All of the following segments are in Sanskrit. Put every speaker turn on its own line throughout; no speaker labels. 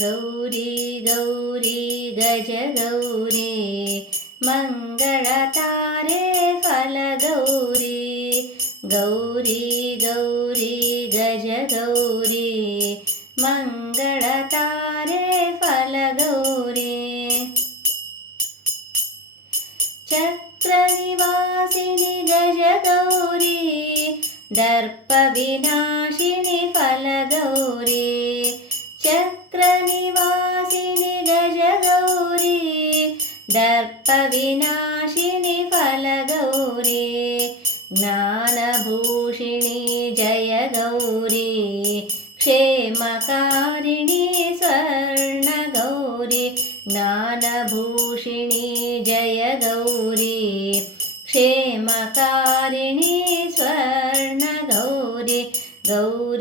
गौरी गौरी गजगौरी मङ्गलतारे फलगौरी गौरी गौरी गजगौरी मङ्गलतारे फलगौरी चक्रनिवासिनि गजगौरी दर्पविनाशिनि फलगौरी चक्रनिवासिनि गजगौरी दर्पविनाशिनि फलगौरी ज्ञानभूषिणि जय गौरी क्षेमकारिणि स्वर्णगौरी ज्ञानभूषिणि जय गौरी क्षेमकारिणि स्वर्णगौरी गौरी गौरी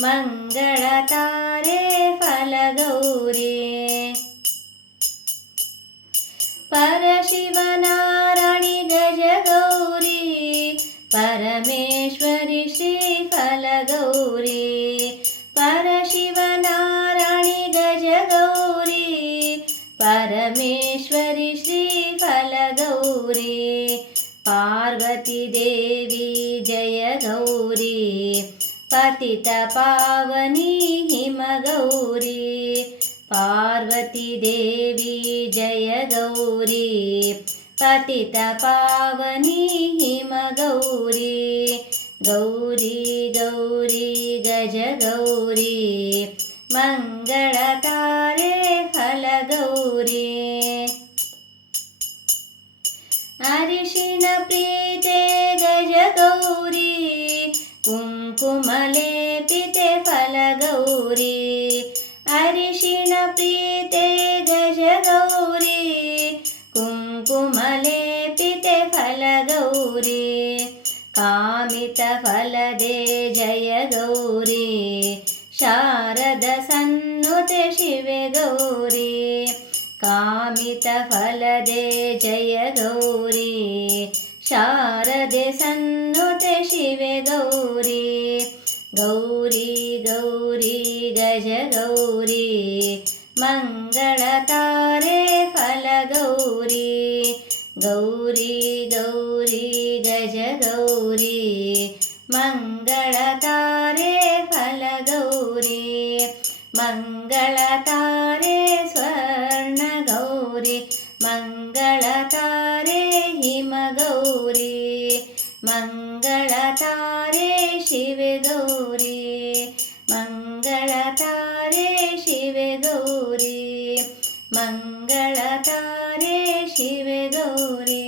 मङ्गलतारे फलगौरी। परशिवनाराणि गजगौरी परमेश्वरि श्रीफलगौरी। परशिवनाराणि गजगौरी परमेश्वरि श्रीफलगौरी। पार्वतीदेवी पतितपावनी हिमगौरी पार्वतीदेवी जय गौरी पतितपावनी हिमगौरी गौरी गौरी गजगौरी। मङ्गलतारे फलगौरी अरिशिणप्रीते गजगौरी कुङ्कुमलेपिते फलगौरी अरिशिणप्रीते गजगौरी कुङ्कुमलेपिते फलगौरी कामितफलदे जय गौरी शारदसन्नुते शिवे गौरी कामितफलदे जय गौरी शारदे गौरी गौरी गजगौरी मङ्गलतारे फलगौरी गौरी गौरी गजगौरी मङ्गलतारे फलगौरी मङ्गलतारे स्वर्णगौरी मङ्गलतारे हिमगौरी मङ्गलतारे शिवगौरी मङ्गलतारे शिवे गौरी। मङ्गलतारे शिवे गौरी।